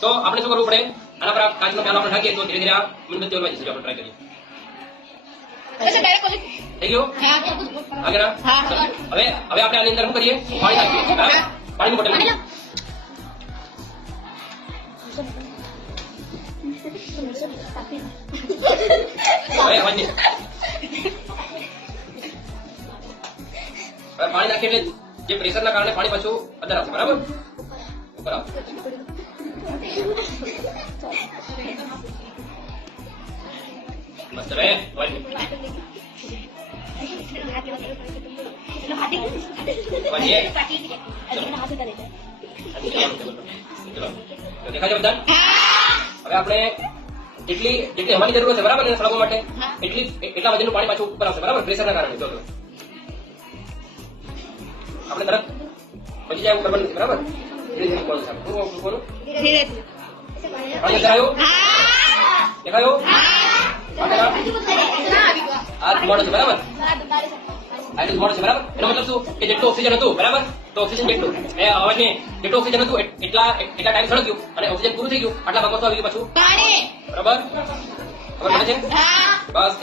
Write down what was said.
તો આપણે શું કરવું પડે? આના પર કાચનો પ્યાલો આપણે ઢાંકીએ તો ધીરે ધીરે આ મીણબત્તી ઓલવાઈ જશે. આપણે ટ્રાય કરીએ. થઈ ગયું? આગળ હવે આપણે આની અંદર શું કરીએ? પાણી નાખીએ. બરાબર? પાણીની બોટલ નાખીએ. હવે અવાજ નહીં. હવે પાણી નાખીએ એટલે જે પ્રેશરના કારણે પાણી પાછું અંદર આવશે. બરાબર? ઉપર આવશે. મસ્ત રહે. અવાજ નહીં. દેખાય બધા? હવે આપણે જેટલી હવાની જરૂર છે બરાબર એને સળગવા માટે એટલા વજનનું પાણી પાછું ઉપર આવશે. બરાબર? પ્રેશરના કારણે. જો આપણે તરત પછી જાય એવું કરવાનું નથી. બરાબર? ધીરે ધીરે મૂકવાનું છે. મૂકવાનું પાણી અંદર આવ્યું? દેખાયું? આ ધુમાડો છે. બરાબર? આ ધુમાડો છે. બરાબર? એનો મતલબ શું કે જેટલું ઓક્સિજન હતું બરાબર તો ઓક્સિજન જેટલું અવાજને જેટલું ઓક્સિજન હતું એટલા ટાઈમ સળગ્યું અને ઓક્સિજન પૂરું થઈ ગયું. આટલા ભાગમાં શું આવી ગયું પાછું? બરાબર? ખબર પડે છે? બસ.